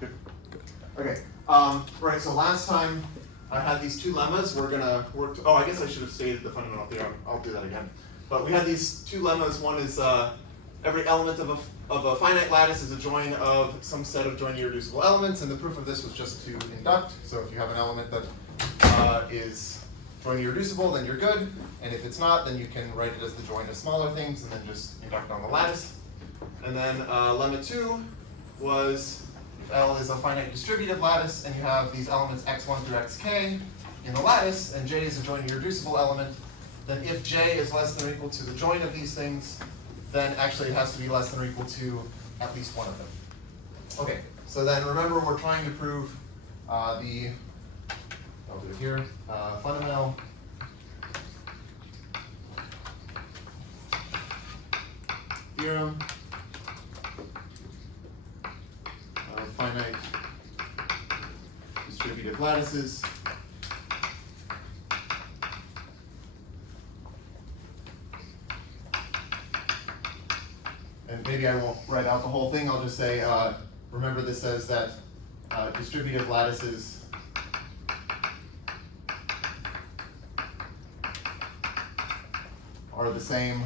Good. Okay. Right. So last time I had these two lemmas. We're gonna work. Oh, I guess I should have stated the fundamental theorem. I'll do that again. But we had these two lemmas. One is every element of a finite lattice is a join of some set of joint irreducible elements, and the proof of this was just to induct. So if you have an element that is joint irreducible, then you're good. And if it's not, then you can write it as the join of smaller things and then just induct on the lattice. And then lemma 2 was if L is a finite distributive lattice and you have these elements x1 through xk in the lattice, and J is a joint irreducible element, then if J is less than or equal to the join of these things, then actually it has to be less than or equal to at least one of them. Okay, so then remember we're trying to prove I'll do it here, fundamental theorem of finite distributive lattices. And maybe I won't write out the whole thing. I'll just say, remember this says that distributive lattices are the same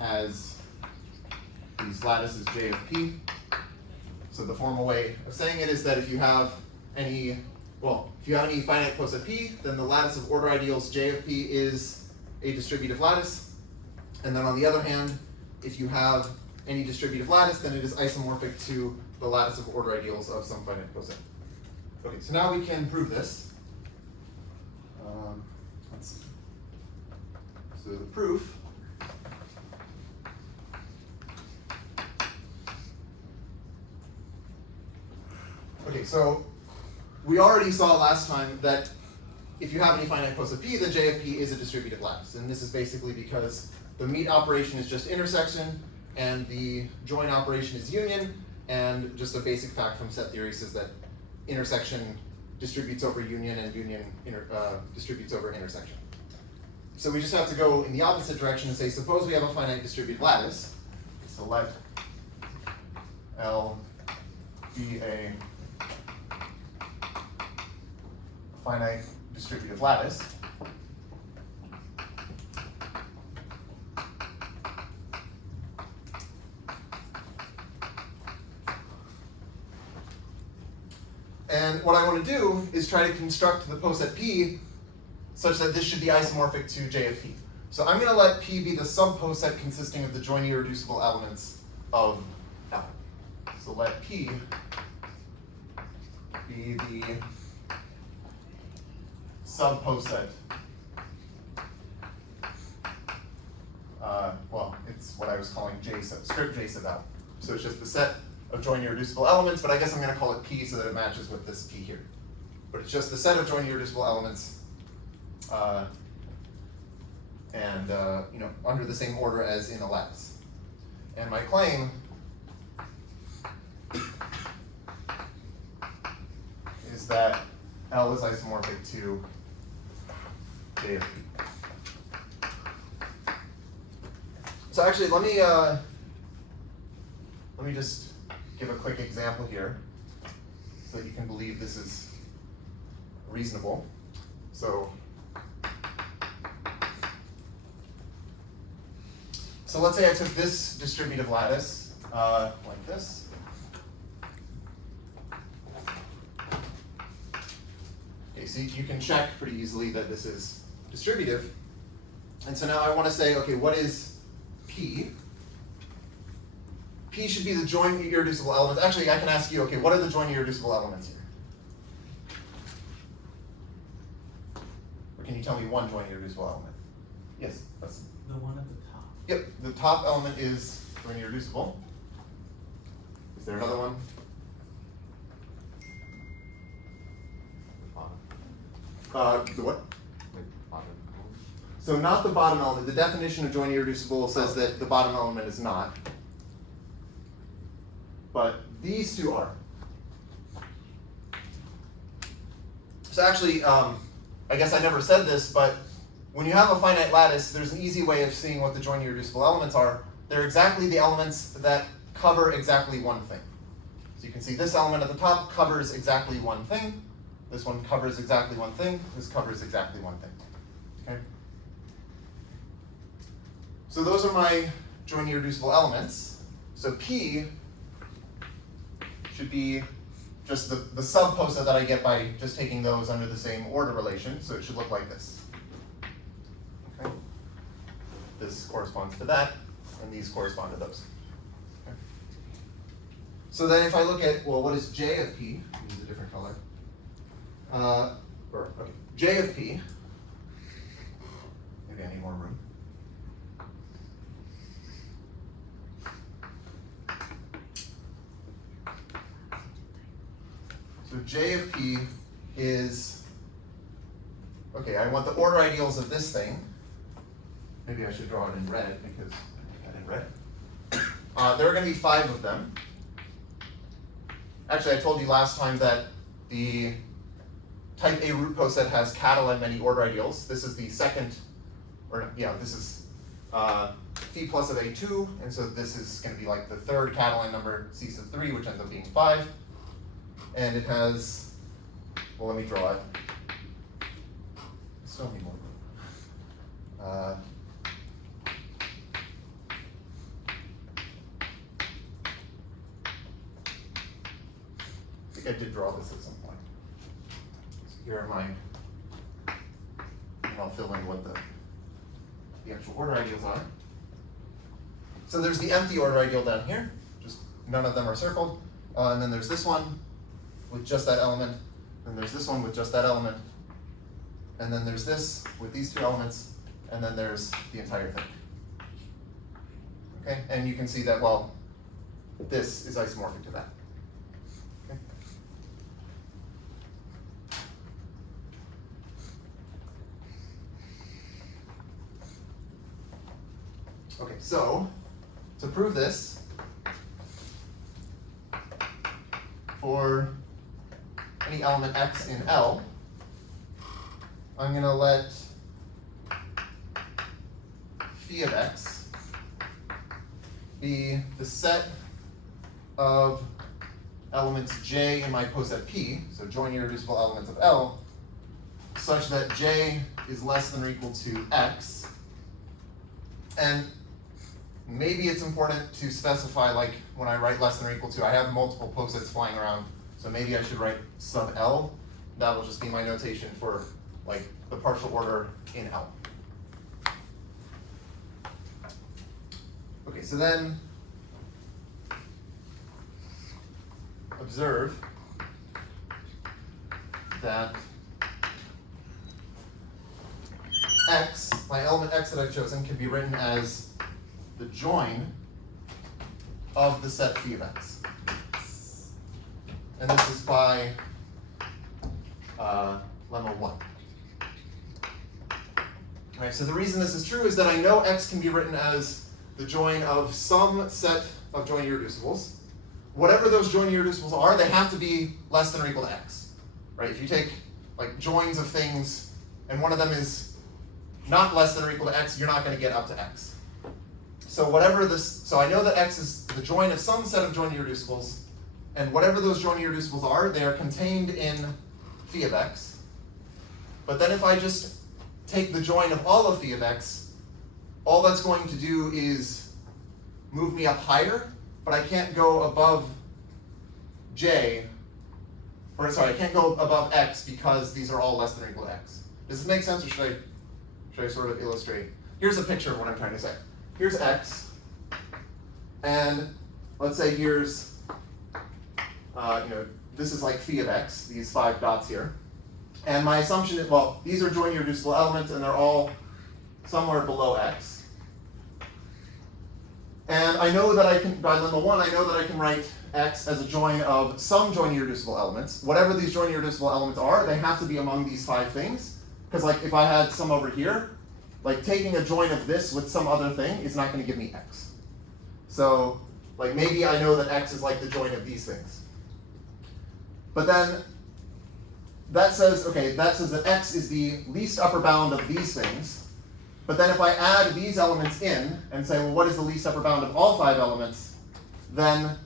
as these lattices J of P. So the formal way of saying it is that if you have any finite poset P, then the lattice of order ideals J of P is a distributive lattice. And then on the other hand, if you have any distributive lattice, then it is isomorphic to the lattice of order ideals of some finite poset. Okay, so now we can prove this. Let's see. So the proof okay, so we already saw last time that if you have any finite poset P, then J of P is a distributive lattice. And this is basically because the meet operation is just intersection, and the join operation is union, and just a basic fact from set theory says that intersection distributes over union, and union distributes over intersection. So we just have to go in the opposite direction and say, suppose we have a finite distributive lattice. So let L be a finite distributive lattice. And what I want to do is try to construct the poset P such that this should be isomorphic to J of P. So I'm going to let P be the subposet consisting of the joint irreducible elements of L. So let P be the subposet. Well, it's what I was calling script J sub L. So it's just the set of joint irreducible elements, but I guess I'm going to call it P so that it matches with this P here. But it's just the set of joint irreducible elements under the same order as in a lattice. And my claim is that L is isomorphic to J of P. So actually, let me just give a quick example here so that you can believe this is reasonable. So let's say I took this distributive lattice like this. Okay, so you can check pretty easily that this is distributive. And so now I want to say, okay, what is P? P should be the joint irreducible elements. Actually, I can ask you, okay, what are the joint irreducible elements here? Or can you tell me one joint irreducible element? Yes, that's the one at the top. Yep, the top element is joint irreducible. Is there another one? The what? So not the bottom element. The definition of joint irreducible says that the bottom element is not. But these two are. So actually, I guess I never said this, but when you have a finite lattice, there's an easy way of seeing what the joint irreducible elements are. They're exactly the elements that cover exactly one thing. So you can see this element at the top covers exactly one thing. This one covers exactly one thing. This covers exactly one thing. Okay? So those are my joint irreducible elements. So P should be just the sub-poset that I get by just taking those under the same order relation. So it should look like this. Okay? This corresponds to that, and these correspond to those. Okay? So then if I look at, well, what is J of P? Use a different color. Okay, J of P. Maybe I need more room. So J of P is, okay, I want the order ideals of this thing. Maybe I should draw it in red because I got it in red. There are going to be 5 of them. Actually, I told you last time that the type A root poset has Catalan many order ideals. This is the second, or yeah, this is phi plus of A2, and so this is going to be like the third Catalan number C sub 3, which ends up being 5. And it has, well, let me draw it. Still need more room. I think I did draw this at some point. So here are my, and I'll fill in what the actual order ideals are. So there's the empty order ideal down here, just none of them are circled. And then there's this one with just that element, and there's this one with just that element, and then there's this with these 2 elements, and then there's the entire thing. Okay, and you can see that, well, this is isomorphic to that. Okay. Okay, so to prove this, for any element x in L, I'm going to let phi of x be the set of elements j in my poset P, so joint irreducible elements of L, such that j is less than or equal to x. And maybe it's important to specify, like when I write less than or equal to, I have multiple posets flying around, so maybe I should write sub L. That will just be my notation for like the partial order in L. Okay, so then observe that x, my element x that I've chosen, can be written as the join of the set phi of x. And this is by lemma 1. All right, so the reason this is true is that I know x can be written as the join of some set of joint irreducibles. Whatever those joint irreducibles are, they have to be less than or equal to x. Right? If you take like joins of things and one of them is not less than or equal to x, you're not going to get up to x. So whatever this, so I know that x is the join of some set of joint irreducibles, and whatever those joint irreducibles are, they are contained in phi of x. But then if I just take the join of all of phi of x, all that's going to do is move me up higher, but I can't go above j, or sorry, I can't go above x because these are all less than or equal to x. Does this make sense, or should I sort of illustrate? Here's a picture of what I'm trying to say. Here's x, and let's say here's, this is like phi of x, these 5 dots here. And my assumption is, well, these are joint irreducible elements, and they're all somewhere below x. And I know that I can, by lemma 1, I know that I can write x as a join of some joint irreducible elements. Whatever these joint irreducible elements are, they have to be among these 5 things. Because like if I had some over here, like taking a join of this with some other thing is not going to give me x. So like maybe I know that x is like the join of these things. But then that says, okay, that says that x is the least upper bound of these things. But then if I add these elements in and say, well, what is the least upper bound of all 5 elements? then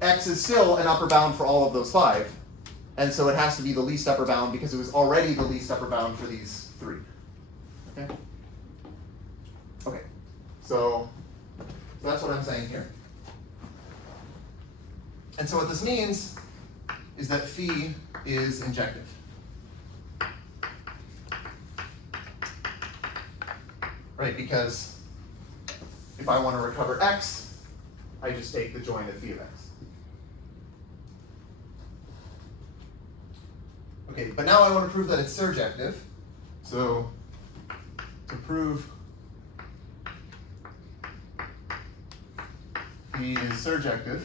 x is still an upper bound for all of those 5. And so it has to be the least upper bound because it was already the least upper bound for these 3. Okay? Okay. So that's what I'm saying here. And so what this means is that phi is injective. Right? Because if I want to recover x, I just take the join of phi of x. Okay, but now I want to prove that it's surjective. So to prove phi is surjective,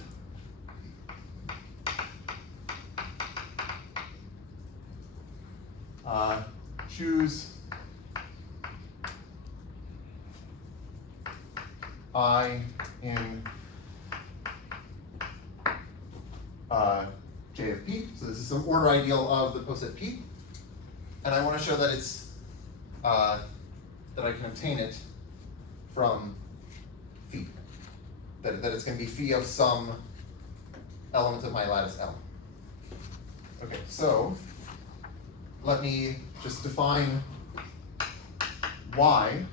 choose I in J of P. So this is some order ideal of the poset P. And I want to show that it's that I can obtain it from phi. That it's going to be phi of some element of my lattice L. Okay, so let me just define y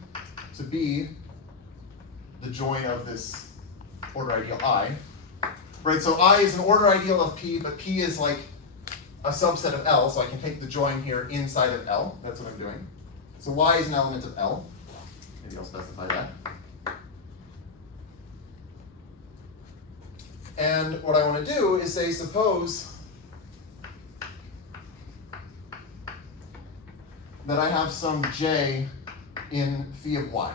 to be the join of this order ideal I. Right, so I is an order ideal of P, but P is like a subset of L, so I can take the join here inside of L. That's what I'm doing. So Y is an element of L. Maybe I'll specify that. And what I want to do is say, suppose that I have some J in phi of Y.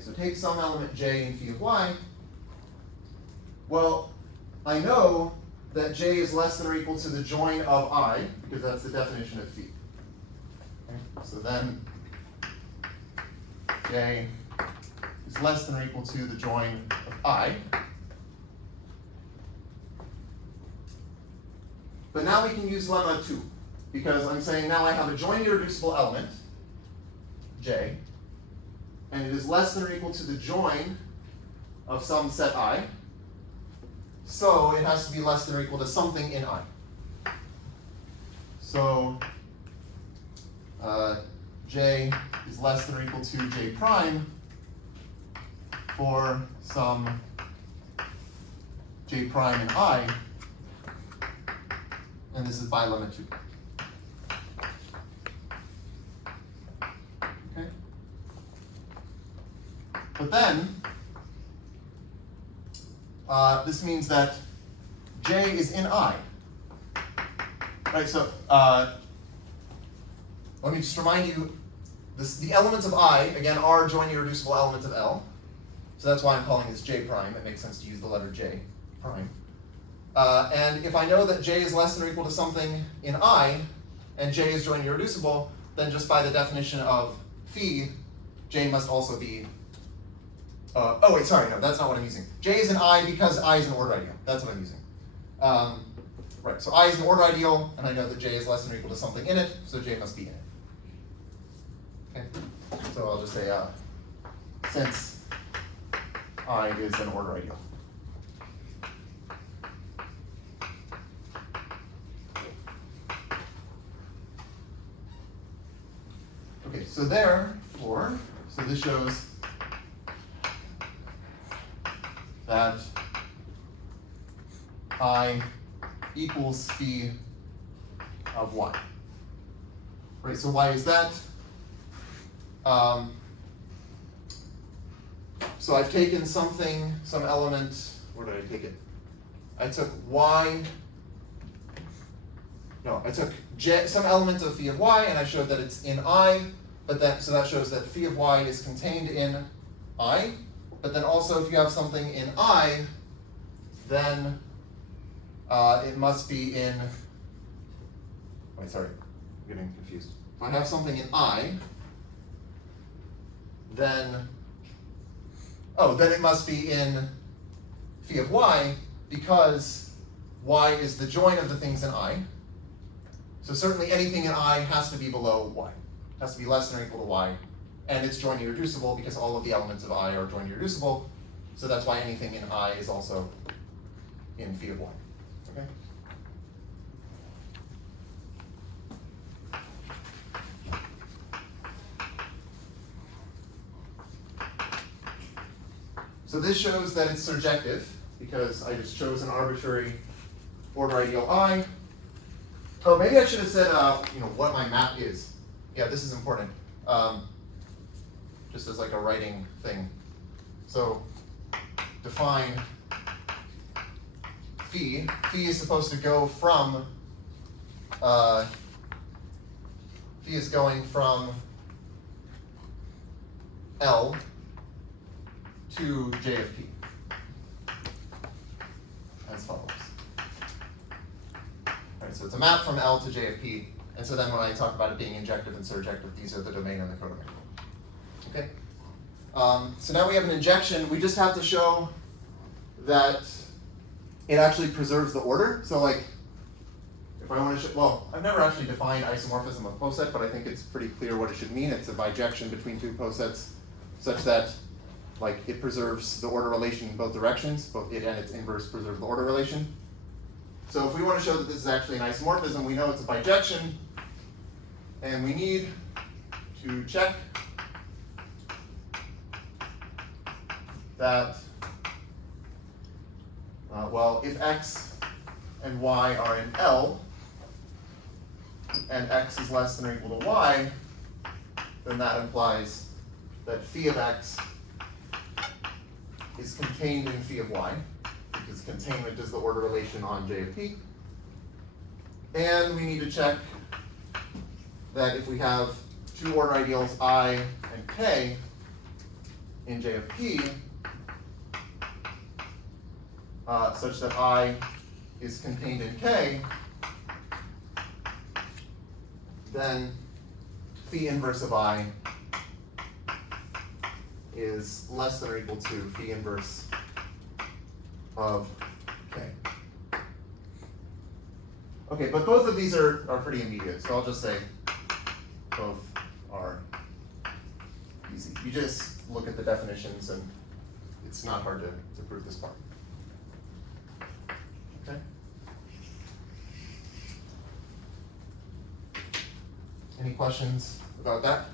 So take some element j in phi of y. Well, I know that j is less than or equal to the join of I, because that's the definition of phi. Okay? So then j is less than or equal to the join of I. But now we can use lemma 2, because I'm saying now I have a join irreducible element, j, and it is less than or equal to the join of some set I, so it has to be less than or equal to something in I. So j is less than or equal to j prime for some j prime in I, and this is by lemma 2. Okay? But then, this means that j is in I. Right, so let me just remind you, the elements of I, again, are join irreducible elements of L. So that's why I'm calling this j prime. It makes sense to use the letter j prime. And if I know that j is less than or equal to something in I, and j is join irreducible, then just by the definition of phi, j must also be, oh wait, sorry, no, that's not what I'm using. J is in I because I is an order ideal. That's what I'm using. Right, so I is an order ideal, and I know that j is less than or equal to something in it, so j must be in it. Okay, so I'll just say, since I is an order ideal. Okay, so therefore, so this shows that I equals phi of y. Right, so why is that? So I've taken something, some element, where did I take it? I took y, no, I took j, some element of phi of y, and I showed that it's in I, but then, so that shows that phi of y is contained in I, but then also if you have something in I, then it must be in, wait, sorry, I'm getting confused. If I have something in I, then, then it must be in phi of y, because y is the join of the things in I. So certainly anything in I has to be below y, has to be less than or equal to y and it's joint irreducible because all of the elements of I are joint irreducible. So that's why anything in I is also in phi of y. Okay? So this shows that it's surjective because I just chose an arbitrary order ideal I. Oh, maybe I should have said what my map is. Yeah, this is important. Just as like a writing thing. So define phi. Phi is supposed to go from phi is going from L to J of P as follows. All right, so it's a map from L to J of P, and so then when I talk about it being injective and surjective, these are the domain and the codomain. Okay. So now we have an injection. We just have to show that it actually preserves the order. So like, if I want to show, well, I've never actually defined isomorphism of poset, but I think it's pretty clear what it should mean. It's a bijection between two posets such that like it preserves the order relation in both directions. Both it and its inverse preserve the order relation. So if we want to show that this is actually an isomorphism, we know it's a bijection, and we need to check that, well, if x and y are in L, and x is less than or equal to y, then that implies that phi of x is contained in phi of y, because containment is the order relation on J of P. And we need to check that if we have two order ideals I and K in J of P, such that I is contained in K, then phi inverse of I is less than or equal to phi inverse of K. Okay, but both of these are pretty immediate, so I'll just say both are easy. You just look at the definitions and it's not hard to prove this part. Okay. Any questions about that?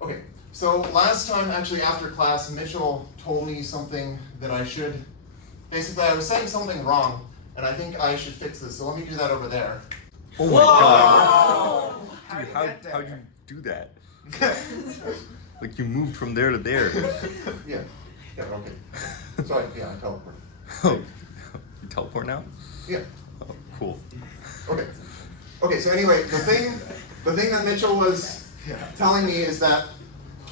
Okay, so last time, actually after class, Mitchell told me something that I should, basically I was saying something wrong, and I think I should fix this, so let me do that over there. Oh my God. Dude, how'd you do that? Like you moved from there to there. Yeah, okay. So I teleport. Oh, you teleport now? Yeah. Oh, cool. Okay, so anyway, the thing that Mitchell was telling me is that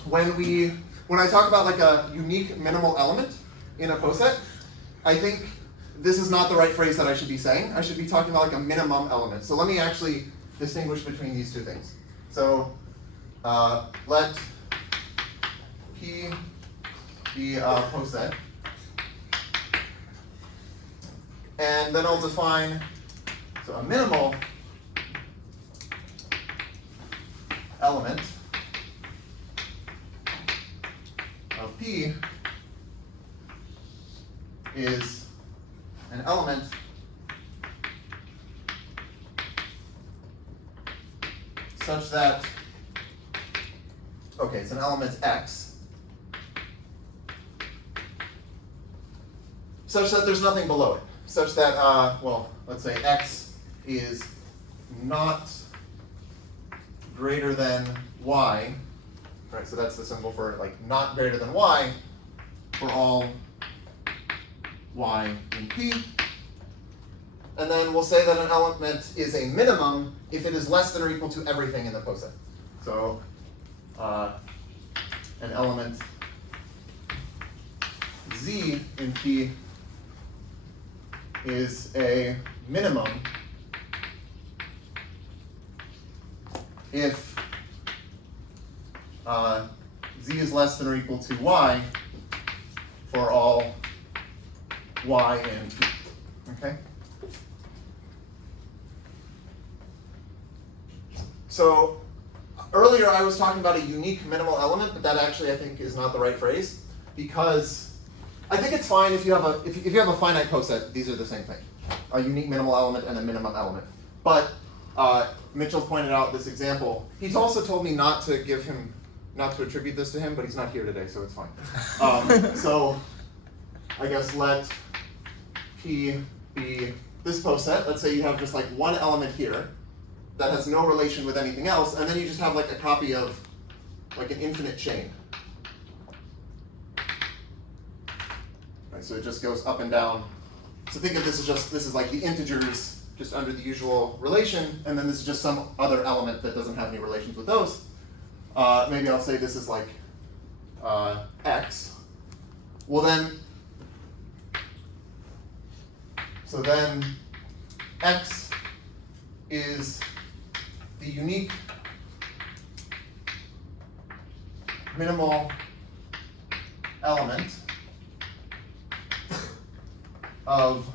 when I talk about like a unique minimal element in a poset, I think this is not the right phrase that I should be saying. I should be talking about like a minimum element. So let me actually distinguish between these two things. So let P be a poset, and then I'll define so a minimal element of P is an element such that, okay, it's an element X, such that there's nothing below it, such that, well, let's say X is not greater than Y, right, so that's the symbol for like not greater than Y for all Y in P. And then we'll say that an element is a minimum if it is less than or equal to everything in the poset. So an element Z in P is a minimum if Z is less than or equal to Y for all Y in P. Okay? So earlier I was talking about a unique minimal element, but that actually I think is not the right phrase, because I think it's fine if you have a if you have a finite poset. These are the same thing, a unique minimal element and a minimum element. But Mitchell pointed out this example. He's also told me not to attribute this to him, but he's not here today, so it's fine. So I guess let P be this poset. Let's say you have just like one element here that has no relation with anything else, and then you just have like a copy of like an infinite chain. Right, so it just goes up and down. So think of this as this is like the integers just under the usual relation, and then this is just some other element that doesn't have any relations with those. Maybe I'll say this is like x. Well then, so then x is the unique minimal element of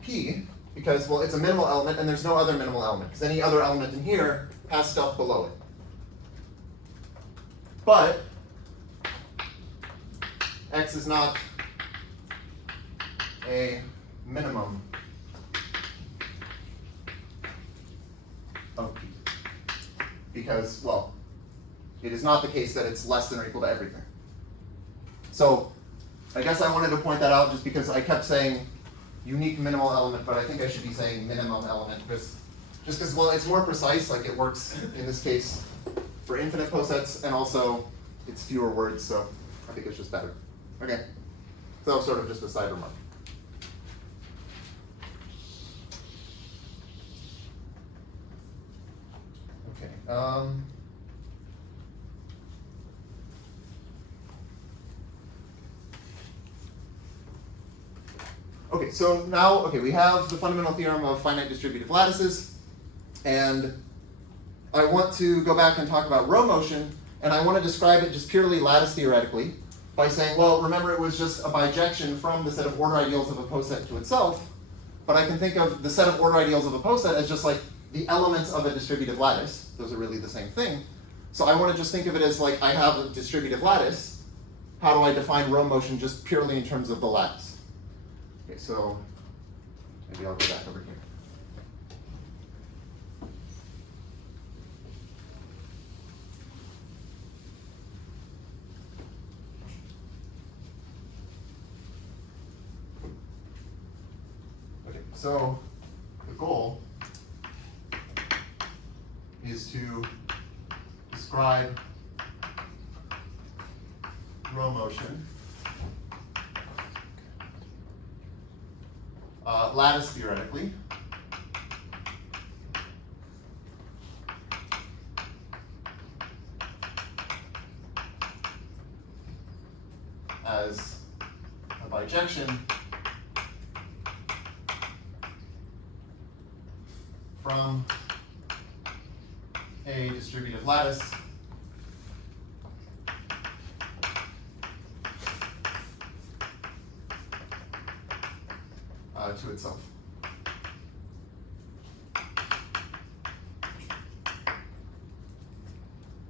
P, because, well, it's a minimal element and there's no other minimal element, because any other element in here has stuff below it. But x is not a minimum of P, because, well, it is not the case that it's less than or equal to everything. So I guess I wanted to point that out just because I kept saying unique minimal element, but I think I should be saying minimum element, just because, well, it's more precise, like it works in this case for infinite posets, and also it's fewer words, so I think it's just better. Okay, so sort of just a side remark. Okay. Okay, so now, we have the fundamental theorem of finite distributive lattices, and I want to go back and talk about Rowmotion, and I want to describe it just purely lattice-theoretically by saying, well, remember it was just a bijection from the set of order ideals of a poset to itself, but I can think of the set of order ideals of a poset as just like the elements of a distributive lattice. Those are really the same thing. So I want to just think of it as like I have a distributive lattice. How do I define Rowmotion just purely in terms of the lattice? Okay, so maybe I'll go back over here. Okay, so the goal is to describe Rowmotion lattice-theoretically as a bijection from a distributive lattice to itself.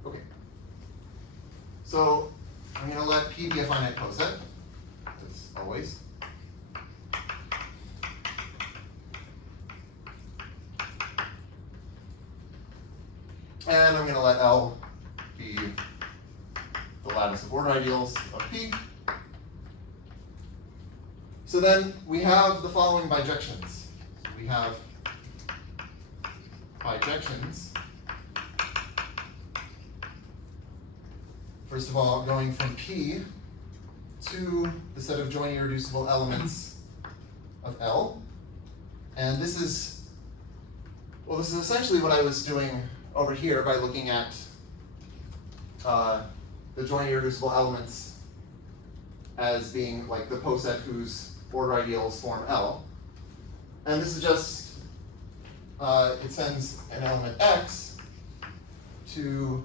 Okay. So I'm going to let P be a finite poset, as always. And I'm going to let L be the lattice of order ideals of P. So then we have the following bijections. We have bijections, first of all, going from P to the set of joint irreducible elements of L. And this is essentially what I was doing over here by looking at the joint irreducible elements as being like the poset whose order ideals form L. And this is just, it sends an element X to,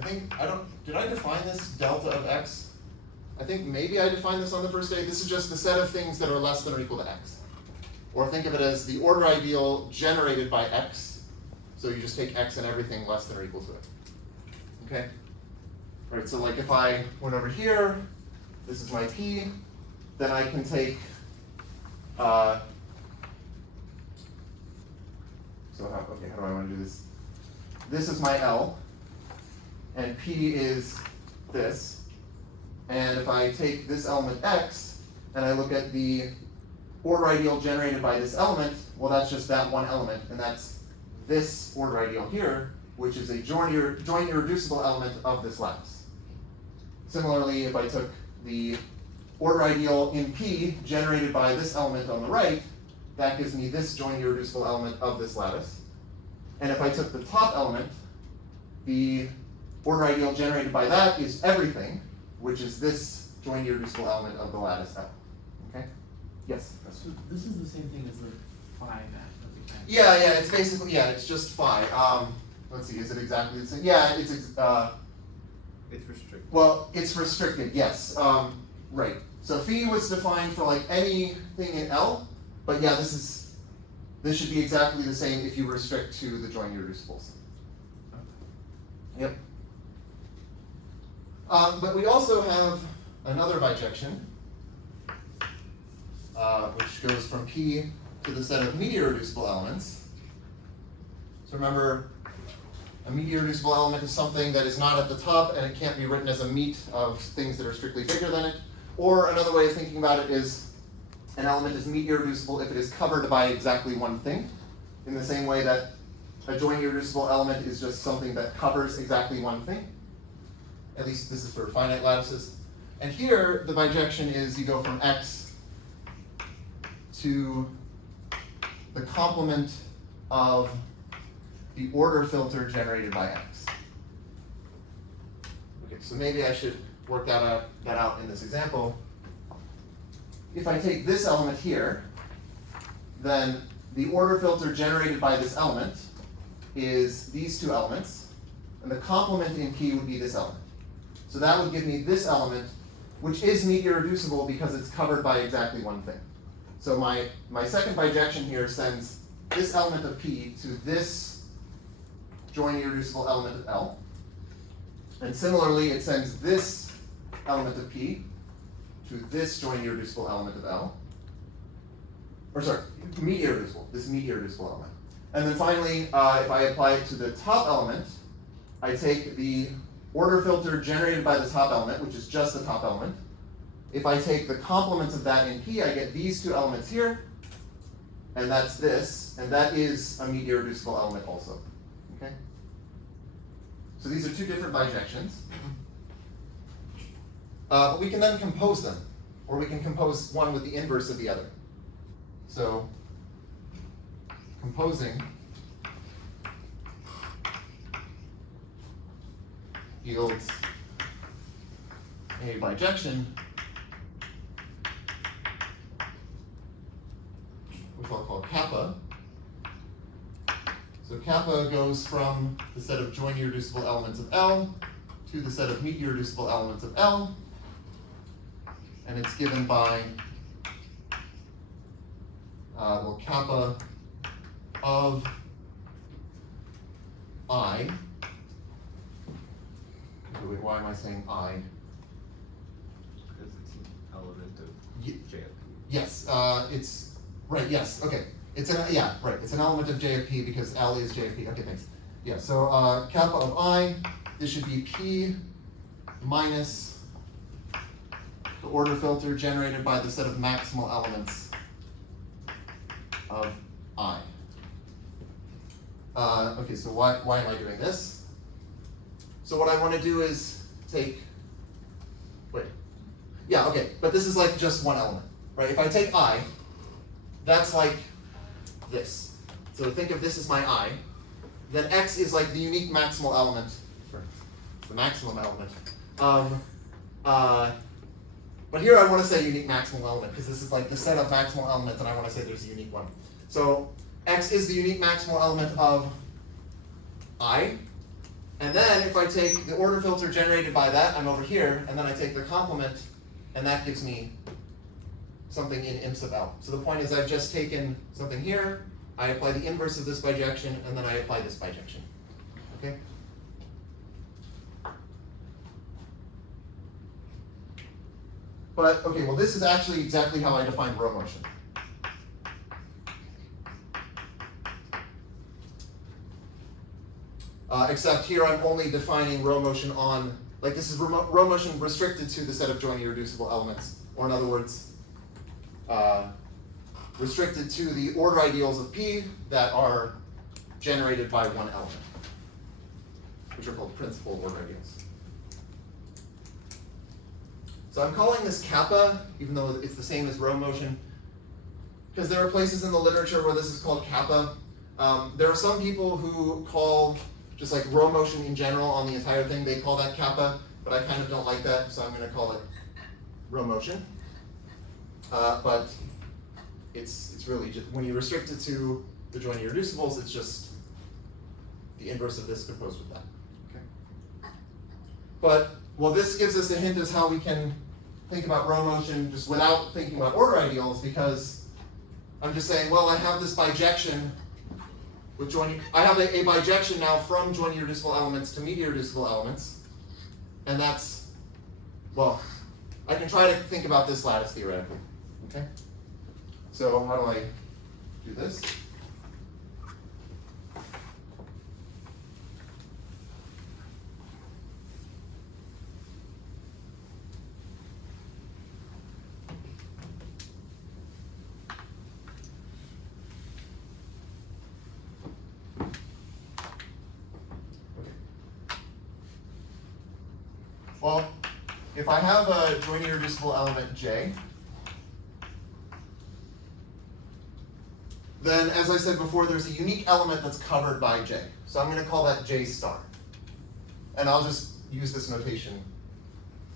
did I define this delta of X? I think maybe I defined this on the first day. This is just the set of things that are less than or equal to X. Or think of it as the order ideal generated by X So you just take x and everything less than or equal to it. Okay? Right, so like if I went over here, this is my p, then I can take, how do I want to do this? This is my L, and P is this. And if I take this element X, and I look at the order ideal generated by this element, well, that's just that one element, and that's this order ideal here, which is a joint irreducible element of this lattice. Similarly, if I took the order ideal in P generated by this element on the right, that gives me this joint irreducible element of this lattice. And if I took the top element, the order ideal generated by that is everything, which is this joint irreducible element of the lattice L. Okay? Yes? So this is the same thing as the phi that we Yeah, it's basically, it's just phi. Let's see, is it exactly the same? Yeah, it's restricted. well, it's restricted, yes. Right. So phi was defined for like anything in L, but yeah, this should be exactly the same if you restrict to the joint irreducibles. Yep. But we also have another bijection, which goes from P to the set of meet irreducible elements. So remember, a meet irreducible element is something that is not at the top and it can't be written as a meet of things that are strictly bigger than it. Or another way of thinking about it is an element is meet irreducible if it is covered by exactly one thing. In the same way that a joint irreducible element is just something that covers exactly one thing. At least this is for finite lattices. And here, the bijection is you go from X to the complement of the order filter generated by X. Okay, so maybe I should work that out in this example. If I take this element here, then the order filter generated by this element is these two elements, and the complement in P would be this element. So that would give me this element, which is meet irreducible because it's covered by exactly one thing. So my second bijection here sends this element of P to this joint irreducible element of L. And similarly, it sends this element of P to this joint irreducible element of L. Or sorry, meet irreducible, this meet irreducible element. And then finally, if I apply it to the top element, I take the order filter generated by the top element, which is just the top element. If I take the complement of that in P, I get these two elements here, and that's this, and that is a meet irreducible element also. Okay? So these are two different bijections. But we can then compose them, or we can compose one with the inverse of the other. So composing yields a bijection which I'll call kappa. So kappa goes from the set of joint irreducible elements of L to the set of meet irreducible elements of L, and it's given by kappa of I. Wait, why am I saying I? Because it's an element of JFP. Yes, it's right. Yes, okay. It's an It's an element of JFP because L is JFP. Okay, thanks. Yeah. So kappa of I. This should be P minus the order filter generated by the set of maximal elements of I. Okay, so why am I doing this? So what I want to do is take, but this is like just one element, right? If I take I, that's like this. So think of this as my I. Then X is like the unique maximal element, the maximum element of, but here I want to say unique maximal element because this is like the set of maximal elements and I want to say there's a unique one. So X is the unique maximal element of I. And then if I take the order filter generated by that, I'm over here, and then I take the complement, and that gives me something in IM sub L. So the point is I've just taken something here, I apply the inverse of this bijection, and then I apply this bijection. Okay? But, okay, well this is actually exactly how I defined row motion. Except here I'm only defining row motion on, like this is row motion restricted to the set of joint irreducible elements, or in other words, restricted to the order ideals of P that are generated by one element, which are called principal order ideals. So I'm calling this kappa, even though it's the same as row motion, because there are places in the literature where this is called kappa. There are some people who call just like row motion in general on the entire thing, they call that kappa, but I kind of don't like that, so I'm going to call it row motion. But it's really just, when you restrict it to the joint irreducibles, it's just the inverse of this composed with that. Okay. But, well, this gives us a hint as how we can think about row motion just without thinking about order ideals, because I'm just saying, well, I have this bijection with joint, I have a bijection now from joint irreducible elements to medium irreducible elements, and that's, well, I can try to think about this lattice theoretically, okay? So how do I do this? Well, if I have a joint irreducible element J, then as I said before, there's a unique element that's covered by J. So I'm going to call that J star. And I'll just use this notation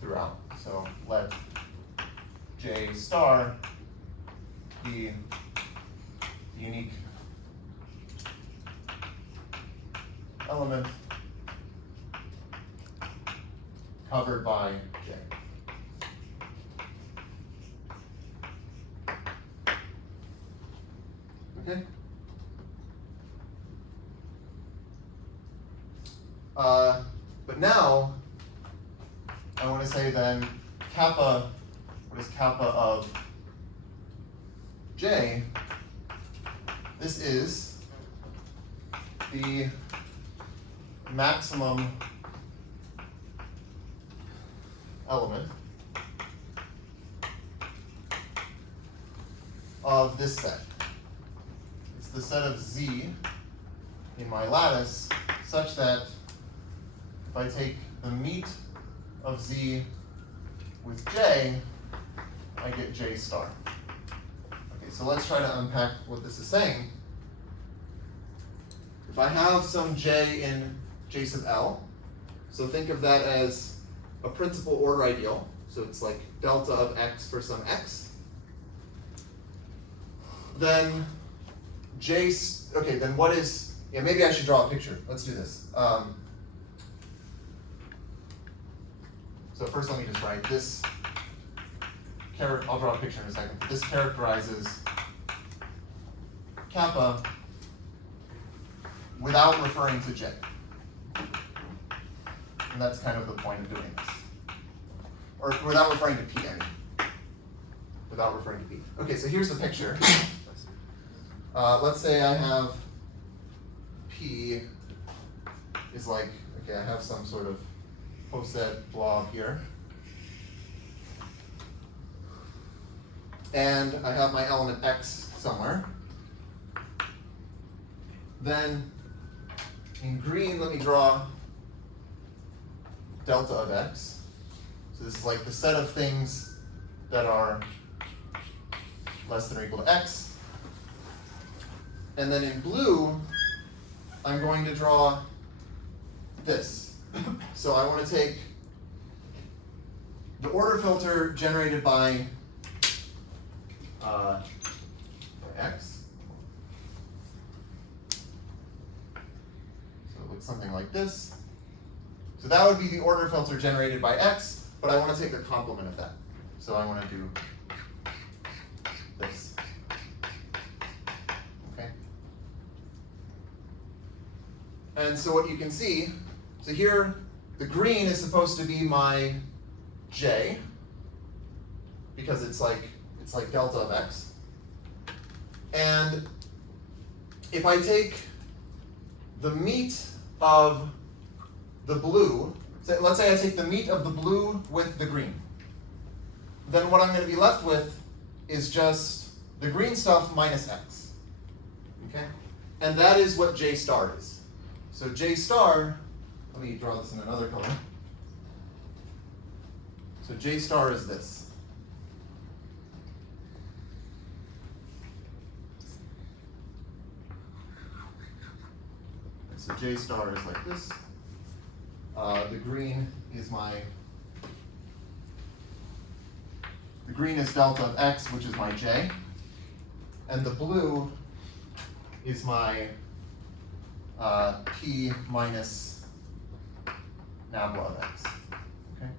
throughout. So let J star be the unique element covered by J. Okay? But now, I want to say then kappa, what is kappa of J? This is the maximum element of this set. It's the set of Z in my lattice such that if I take the meet of Z with J, I get J star. Okay, so let's try to unpack what this is saying. If I have some J in J sub L, so think of that as a principal order ideal, so it's like delta of X for some X, then J, okay, then what is, yeah, maybe I should draw a picture. Let's do this. So first let me just write this, I'll draw a picture in a second. This characterizes kappa without referring to J. And that's kind of the point of doing this. Or without referring to P, I mean. Without referring to P. Okay, so here's the picture. Let's say I have P is like, okay, I have some sort of Poset blob here. And I have my element X somewhere. Then in green, let me draw delta of X. So this is like the set of things that are less than or equal to X. And then in blue, I'm going to draw this. So I want to take the order filter generated by X. So it looks something like this. So that would be the order filter generated by X, but I want to take the complement of that. So I want to do this. Okay. And so what you can see, so here the green is supposed to be my j, because it's like delta of x. And if I take the meat of the blue, let's say I take the meat of the blue with the green, then what I'm going to be left with is just the green stuff minus x. Okay? And that is what j star is. So j star, let me draw this in another color. So j star is this. So j star is like this. The green is delta of x, which is my j, and the blue is my p minus nabla of x. Okay.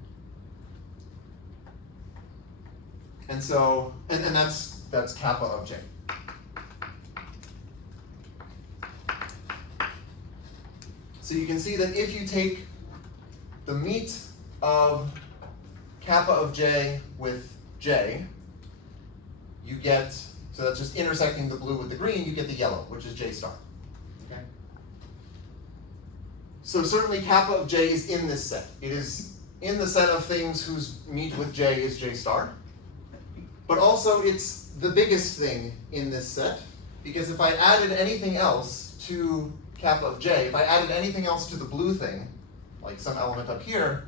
And so, and that's kappa of j. So you can see that if you take the meat of kappa of j with j, you get, so that's just intersecting the blue with the green, you get the yellow, which is j star. Okay? So certainly kappa of j is in this set. It is in the set of things whose meat with j is j star. But also it's the biggest thing in this set, because if I added anything else to kappa of j, if I added anything else to the blue thing, like some element up here,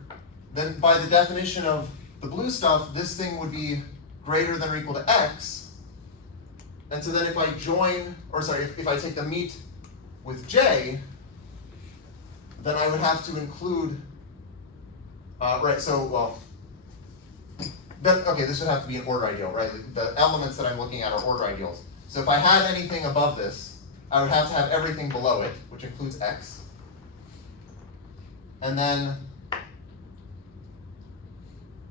then by the definition of the blue stuff, this thing would be greater than or equal to x. And so then if I join, or sorry, if I take the meat with j, then I would have to include, right, so, well, then, okay, this would have to be an order ideal, right? The elements that I'm looking at are order ideals. So if I had anything above this, I would have to have everything below it, which includes x. And then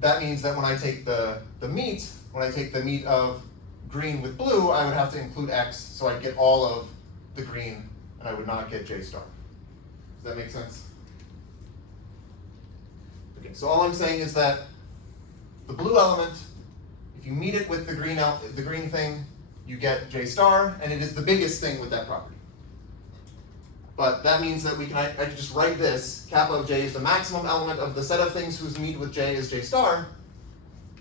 that means that when I take the meat of green with blue, I would have to include x, so I'd get all of the green, and I would not get j star. Does that make sense? Okay, so all I'm saying is that the blue element, if you meet it with the green thing, you get j star, and it is the biggest thing with that property. But that means that I can just write this, kappa of j is the maximum element of the set of things whose meet with j is j star,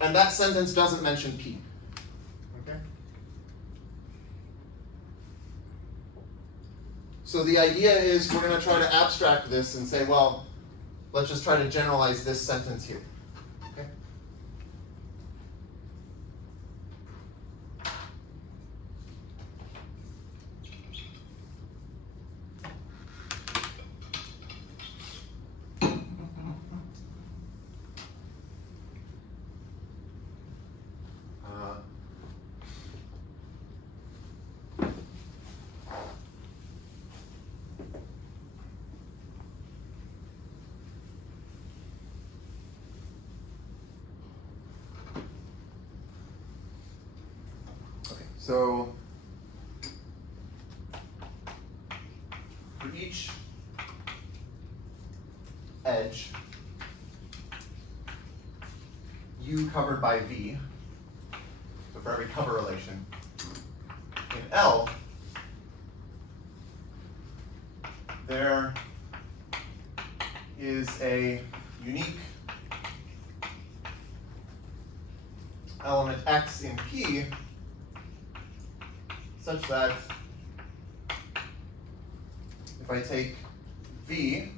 and that sentence doesn't mention p. Okay? So the idea is we're going to try to abstract this and say, well, let's just try to generalize this sentence here. Okay? So for each edge U covered by V, so for every cover relation, in L, there is a unique element X in P such that if I take V,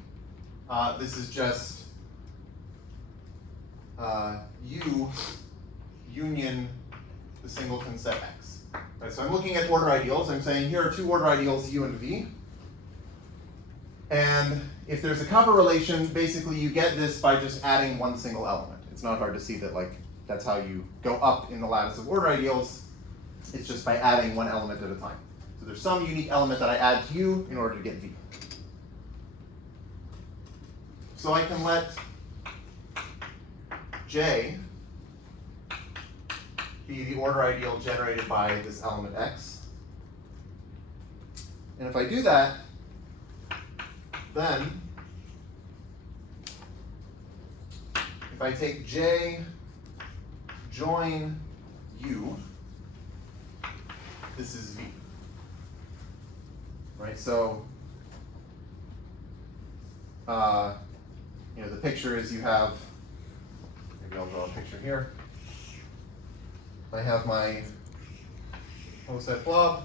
this is just U union the singleton set X. Right, so I'm looking at order ideals. I'm saying here are two order ideals, U and V. And if there's a cover relation, basically you get this by just adding one single element. It's not hard to see that that's how you go up in the lattice of order ideals. It's just by adding one element at a time. So there's some unique element that I add to U in order to get V. So I can let J be the order ideal generated by this element X. And if I do that, then if I take J join U, this is V. Right, so the picture is you have, maybe I'll draw a picture here. I have my Poset blob.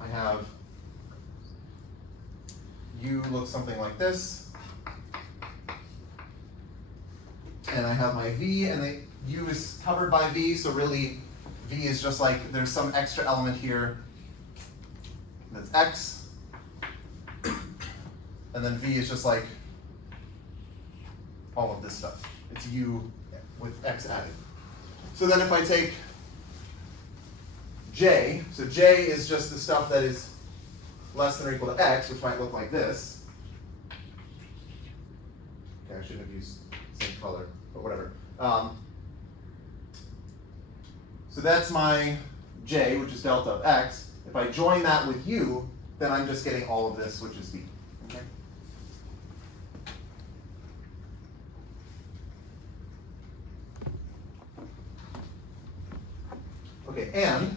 I have U looks something like this. And I have my V, and the U is covered by V, so really V is just like there's some extra element here that's X. And then V is just like all of this stuff. It's U with X added. So then if I take J, so J is just the stuff that is less than or equal to X, which might look like this. Okay, I shouldn't have used the same color, but whatever. So that's my J, which is delta of X. If I join that with U, then I'm just getting all of this, which is V. Okay? Okay, and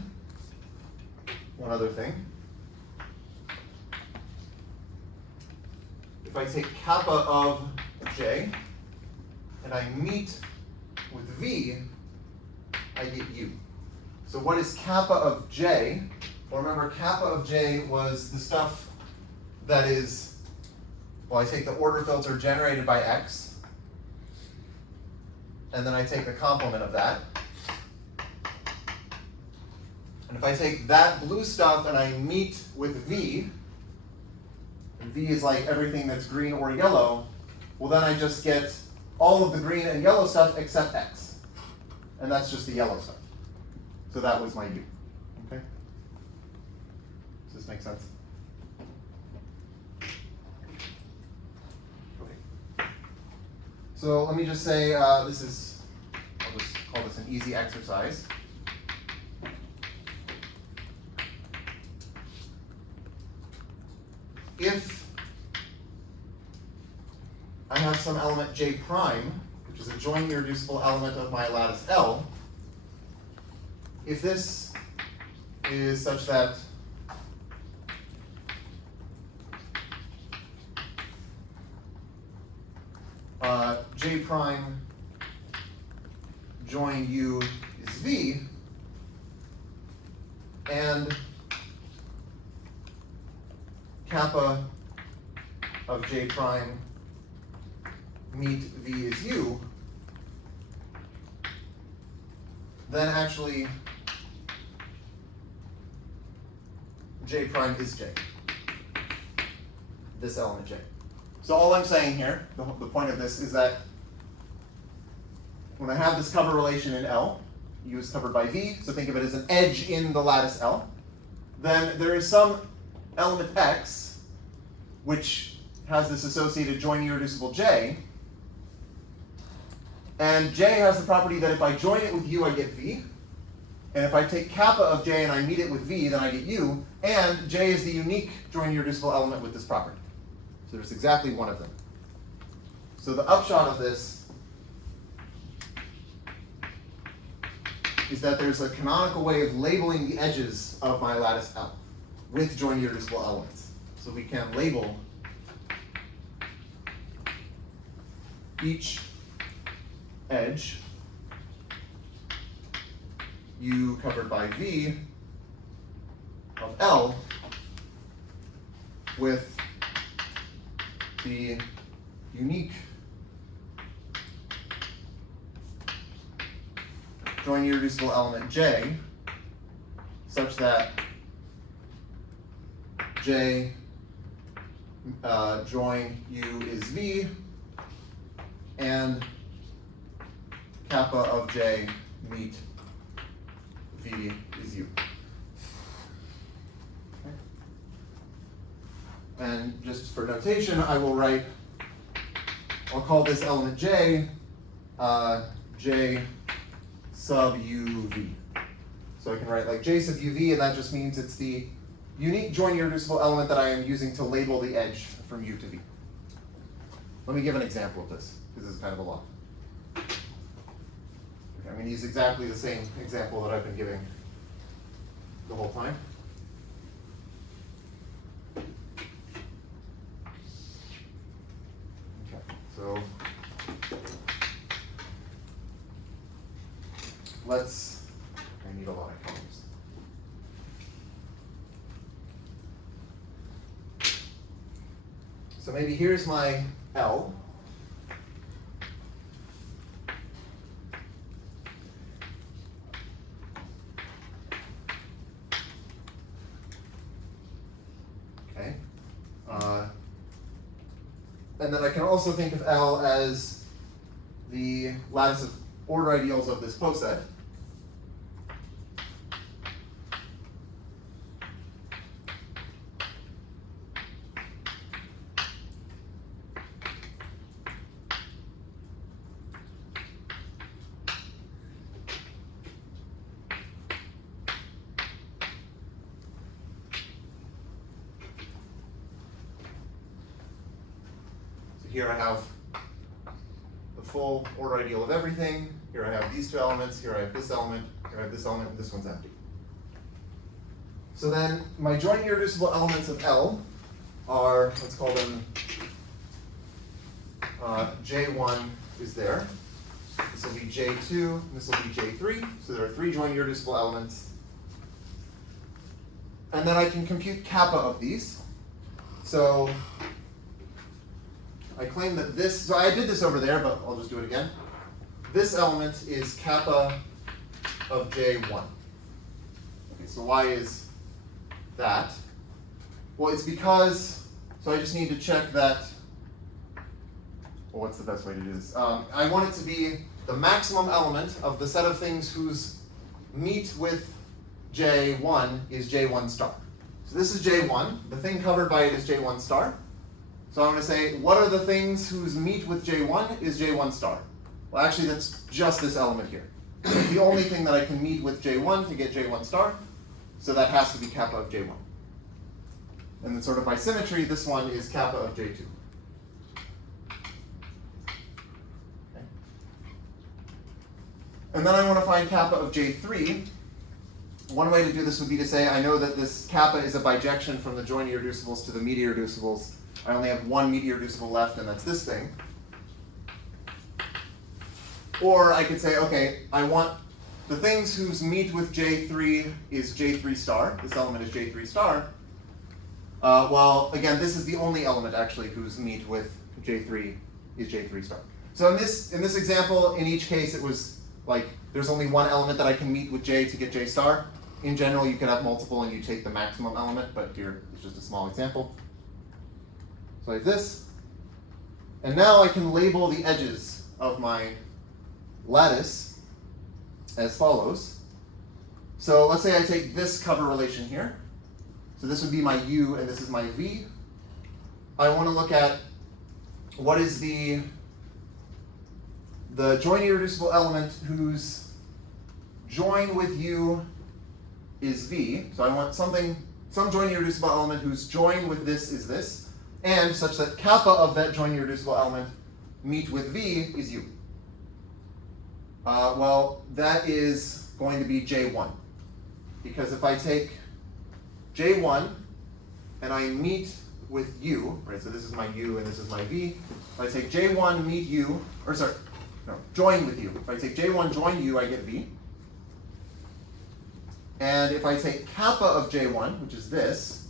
one other thing. If I take kappa of J and I meet with V, I get U. So what is kappa of J? Well, remember, kappa of J was the stuff that is, well, I take the order filter generated by X, and then I take the complement of that. And if I take that blue stuff and I meet with V, and V is like everything that's green or yellow, well then I just get all of the green and yellow stuff except X. And that's just the yellow stuff. So that was my U. Okay? Does this make sense? Okay. So let me just say I'll just call this an easy exercise. If I have some element J prime, which is a jointly reducible element of my lattice L, if this is such that J prime join U is V, and kappa of J prime meet V is U, then actually J prime is J, this element J. So all I'm saying here, the point of this is that when I have this cover relation in L, U is covered by V, so think of it as an edge in the lattice L, then there is some element X which has this associated joint irreducible J, and J has the property that if I join it with U, I get V. And if I take kappa of J and I meet it with V, then I get U. And J is the unique joint irreducible element with this property. So there's exactly one of them. So the upshot of this is that there's a canonical way of labeling the edges of my lattice L with joint irreducible elements. So we can label each edge U covered by V of L with the unique joint irreducible element J such that J join U is V and kappa of J meet V is U. Okay. And just for notation, I will write, I'll call this element J, J sub UV. So I can write like J sub UV, and that just means it's the unique joint irreducible element that I am using to label the edge from U to V. Let me give an example of this, because this is kind of a lot. Okay, I'm going to use exactly the same example that I've been giving the whole time. Okay, so I need a lot of colors. So maybe here's my L. Okay. And then I can also think of L as the lattice of order ideals of this poset. Here I have the full order ideal of everything. Here I have these two elements. Here I have this element. Here I have this element, and this one's empty. So then my joint irreducible elements of L are, let's call them J1 is there. This will be J2, and this will be J3. So there are 3 joint irreducible elements. And then I can compute kappa of these. So I claim that this, so I did this over there, but I'll just do it again. This element is kappa of J1. Okay, so why is that? Well, it's because, so I just need to check that, well, what's the best way to do this? I want it to be the maximum element of the set of things whose meet with J1 is J1 star. So this is J1, the thing covered by it is J1 star. So I'm going to say, what are the things whose meet with J1 is J1 star? Well, actually, that's just this element here. It's the only thing that I can meet with J1 to get J1 star, so that has to be kappa of J1. And then sort of by symmetry, this one is kappa of J2. Okay. And then I want to find kappa of J3. One way to do this would be to say, I know that this kappa is a bijection from the joint irreducibles to the meet irreducibles. I only have one meet irreducible left, and that's this thing. Or I could say, okay, I want the things whose meet with J3 is J3 star. This element is J3 star. Well, again, this is the only element actually whose meet with J3 is J3 star. So in this example, in each case, it was like there's only one element that I can meet with J to get J star. In general, you can have multiple and you take the maximum element, but here it's just a small example. So like this. And now I can label the edges of my lattice as follows. So let's say I take this cover relation here. So this would be my U and this is my V. I want to look at what is the joint irreducible element whose join with U is V. So I want some joint irreducible element whose join with this is this. And such that kappa of that joint irreducible element meet with V is U. Well, that is going to be J1. Because if I take J1 and I meet with U, right, so this is my U and this is my V. If I take J1 meet U, or sorry, no, join with U. If I take J1 join U, I get V. And if I take kappa of J1, which is this,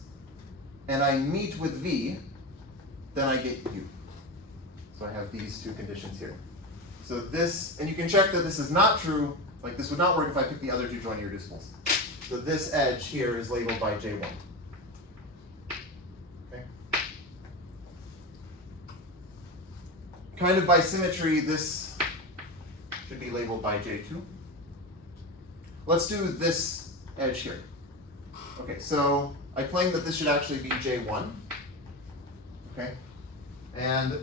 and I meet with V, then I get U. So I have these two conditions here. So this, and you can check that this is not true, like this would not work if I picked the other two joint irreducibles. So this edge here is labeled by J1. Okay. Kind of by symmetry, this should be labeled by J2. Let's do this edge here. Okay, so I claim that this should actually be J1. Okay. And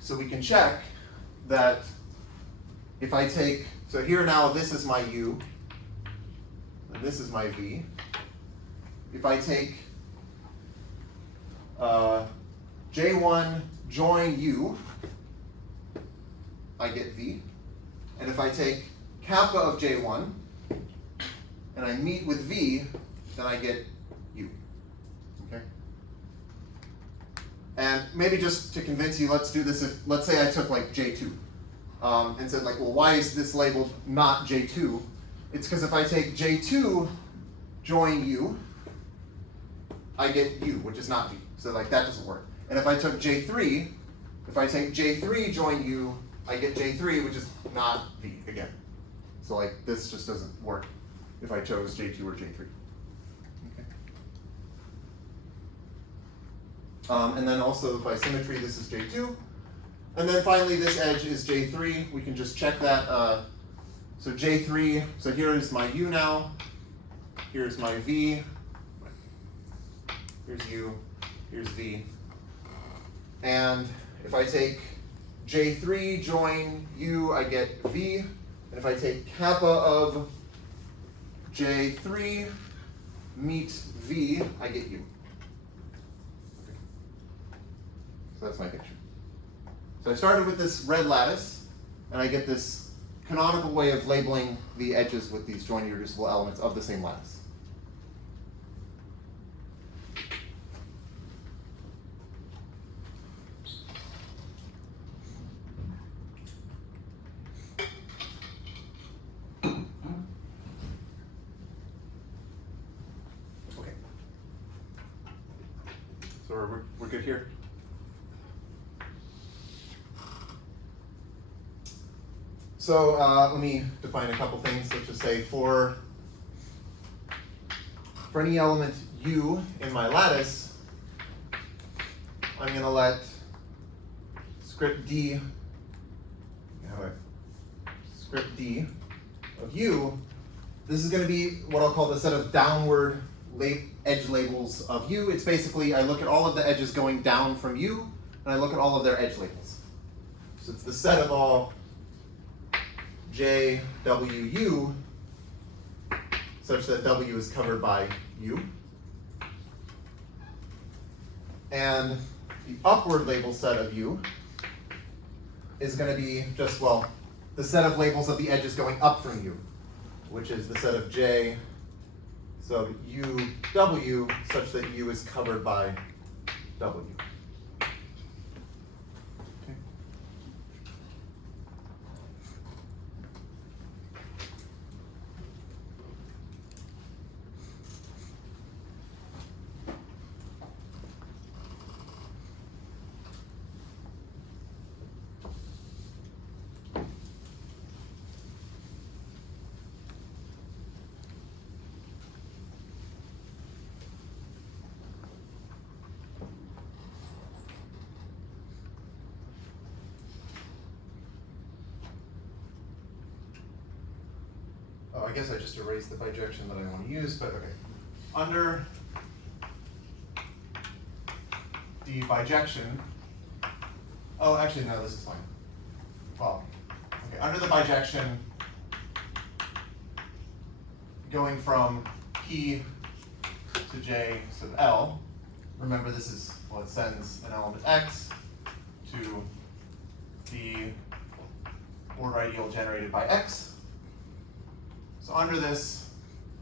so we can check that if I take, so here now this is my U, and this is my V. if I take J1 join U, I get V. And if I take kappa of J1 and I meet with V, then I get U. Okay? And maybe just to convince you, let's do this. Let's say I took like J2 and said like, well, why is this labeled not J2? It's because if I take J2 join U, I get U, which is not V. So like that doesn't work. And if I took J3, if I take J3 join U, I get J3, which is not V again. So like this just doesn't work if I chose J2 or J3. Okay. And then also by symmetry, this is J2. And then finally, this edge is J3. We can just check that. So J3, so here is my U now. Here's my V. Here's U. Here's V. And if I take J3 join U, I get V. And if I take kappa of J3 meet V, I get U. Okay. So that's my picture. So I started with this red lattice, and I get this canonical way of labeling the edges with these joint irreducible elements of the same lattice. Okay. So we're good here? So let me define a couple things. Let's just say for any element U in my lattice, I'm going to let script D of U, this is going to be what I'll call the set of downward edge labels of U. It's basically, I look at all of the edges going down from U, and I look at all of their edge labels. So it's the set of all J, W, U, such that W is covered by U. And the upward label set of U is going to be just, well, the set of labels of the edges going up from U, which is the set of J sub U, W, such that U is covered by W. Oh, I guess I just erased the bijection that I want to use, but okay. Under the bijection, oh, actually, no, this is fine. Well, okay, under the bijection, going from P to J sub L, remember this is, well, it sends an element X to the order ideal generated by X. So under this,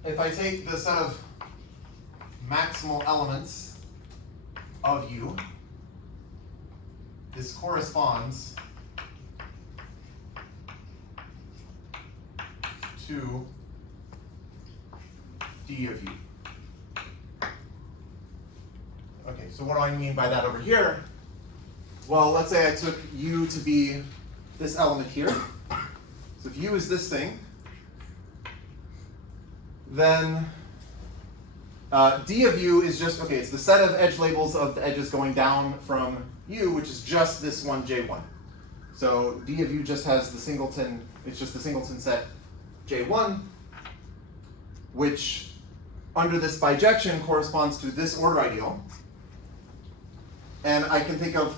if I take the set of maximal elements of U, this corresponds to D of U. Okay, so what do I mean by that over here? Well, let's say I took U to be this element here. So if U is this thing, then D of U is just, okay, it's the set of edge labels of the edges going down from U, which is just this one J1. So D of U just has the singleton, it's just the singleton set J1, which under this bijection corresponds to this order ideal. And I can think of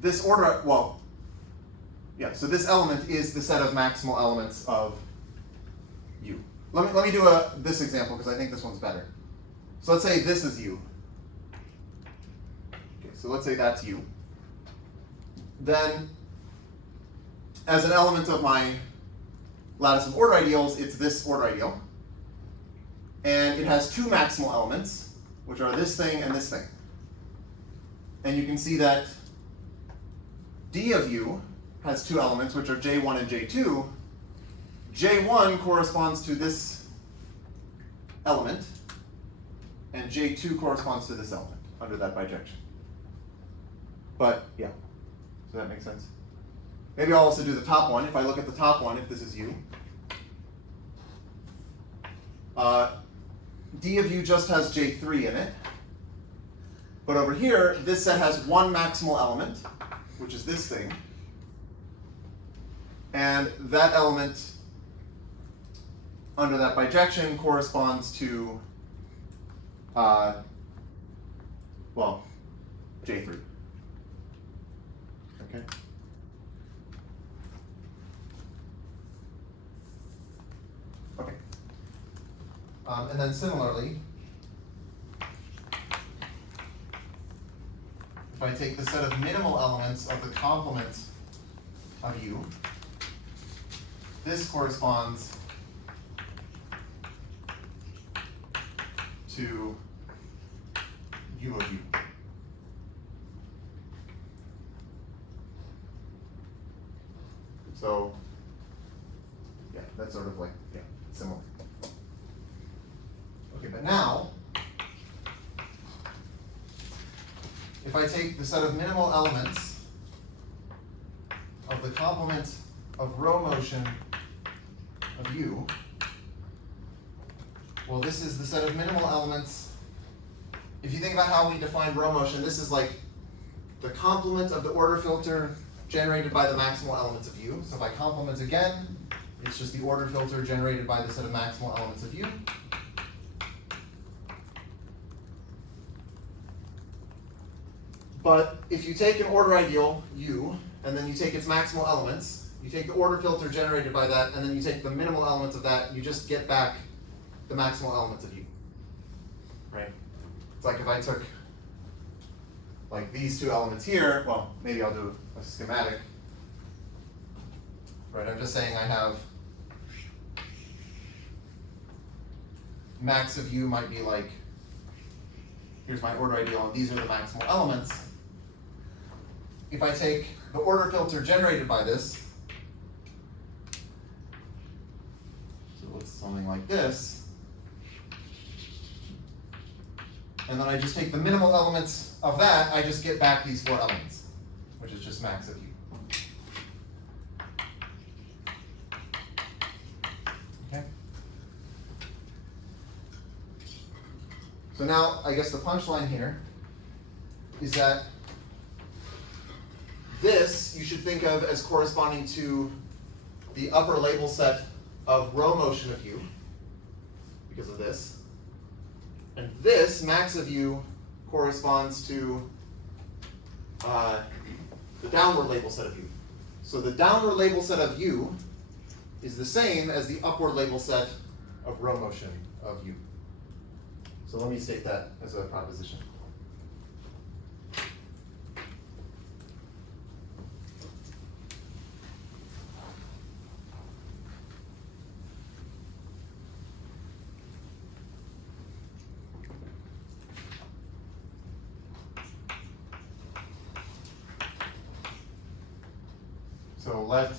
this order, well, yeah, so this element is the set of maximal elements of U. Let me do this example because I think this one's better. So let's say this is U. Okay, so let's say that's U. Then, as an element of my lattice of order ideals, it's this order ideal. And it has two maximal elements, which are this thing and this thing. And you can see that D of U has two elements, which are J1 and J2. J1 corresponds to this element, and J2 corresponds to this element under that bijection. But yeah, does that make sense? Maybe I'll also do the top one. If I look at the top one, if this is U, D of U just has J3 in it. But over here, this set has one maximal element, which is this thing. And that element under that bijection corresponds to, well, J3. Okay. Okay. And then similarly, if I take the set of minimal elements of the complement of U, this corresponds to U of U. So, yeah, that's sort of like, yeah, similar. Okay, but now, if I take the set of minimal elements of the complement of Rowmotion of U, well, this is the set of minimal elements. If you think about how we define Rowmotion, this is like the complement of the order filter generated by the maximal elements of U. So if I complement again, it's just the order filter generated by the set of maximal elements of U. But if you take an order ideal, U, and then you take its maximal elements, you take the order filter generated by that, and then you take the minimal elements of that, you just get back the maximal elements of U. Right? It's like if I took like these two elements here, well, maybe I'll do a schematic. Right, I'm just saying I have max of U might be like, here's my order ideal, and these are the maximal elements. If I take the order filter generated by this, so it looks something like this, and then I just take the minimal elements of that, I just get back these four elements, which is just max of U. Okay. So now, I guess the punchline here is that this you should think of as corresponding to the upper label set of Rowmotion of U, because of this. And this, max of U, corresponds to the downward label set of U. So the downward label set of U is the same as the upward label set of Rowmotion of U. So let me state that as a proposition. So let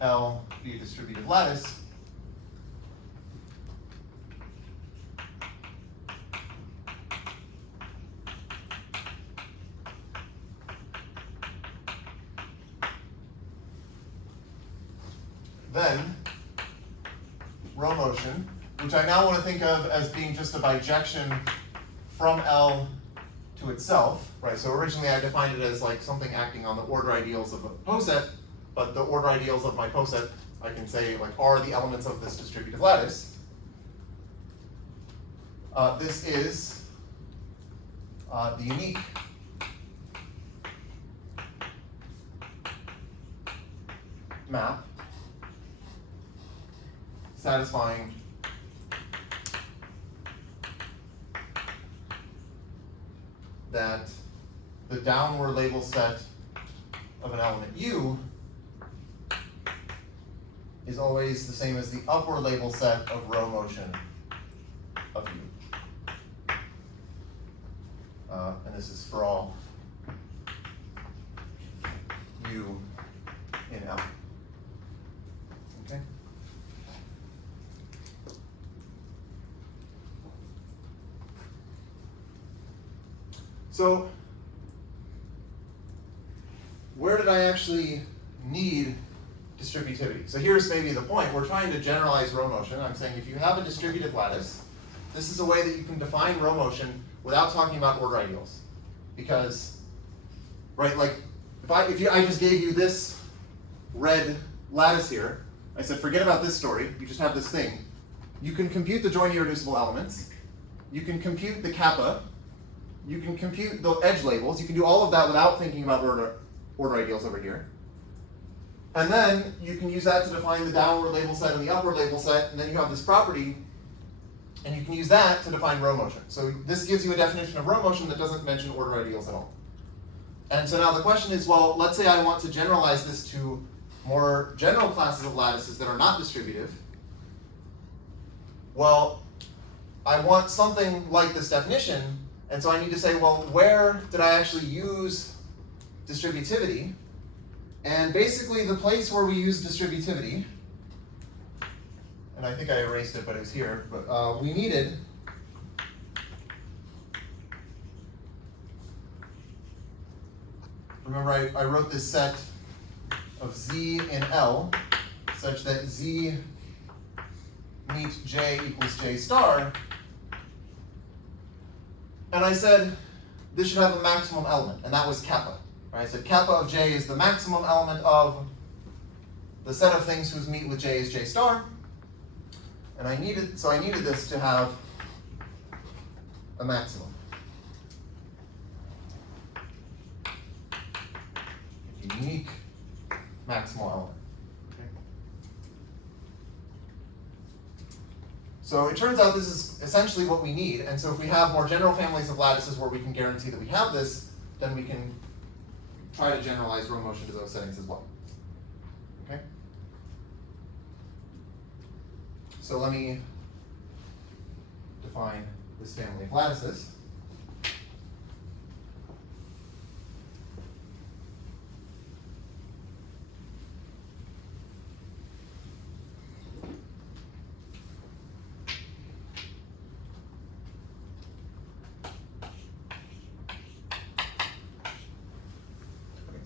L be a distributive lattice. Then Rowmotion, which I now want to think of as being just a bijection from L to itself, right? So originally I defined it as like something acting on the order ideals of a poset, but the order ideals of my poset, I can say like are the elements of this distributive lattice. This is the unique map satisfying that the downward label set of an element U is always the same as the upward label set of row motion of U. And this is for all U in L. Okay? So, where did I actually need distributivity? So here's maybe the point. We're trying to generalize row motion. I'm saying if you have a distributive lattice, this is a way that you can define row motion without talking about order ideals. Because, right, like, if I just gave you this red lattice here, I said, forget about this story, you just have this thing. You can compute the joint irreducible elements, you can compute the kappa, you can compute the edge labels, you can do all of that without thinking about order ideals over here. And then you can use that to define the downward label set and the upward label set, and then you have this property, and you can use that to define row motion. So this gives you a definition of row motion that doesn't mention order ideals at all. And so now the question is, well, let's say I want to generalize this to more general classes of lattices that are not distributive. Well, I want something like this definition, and so I need to say, well, where did I actually use distributivity? And basically the place where we use distributivity, and I think I erased it, but it was here, but we needed remember I wrote this set of Z in L such that Z meet J equals J star, and I said this should have a maximum element, and that was kappa. Right? I said kappa of J is the maximum element of the set of things whose meet with J is J star. And I needed this to have a maximum. A unique maximal element. Okay. So it turns out this is essentially what we need, and so if we have more general families of lattices where we can guarantee that we have this, then we can try to generalize row motion to those settings as well. Okay? So let me define this family of lattices.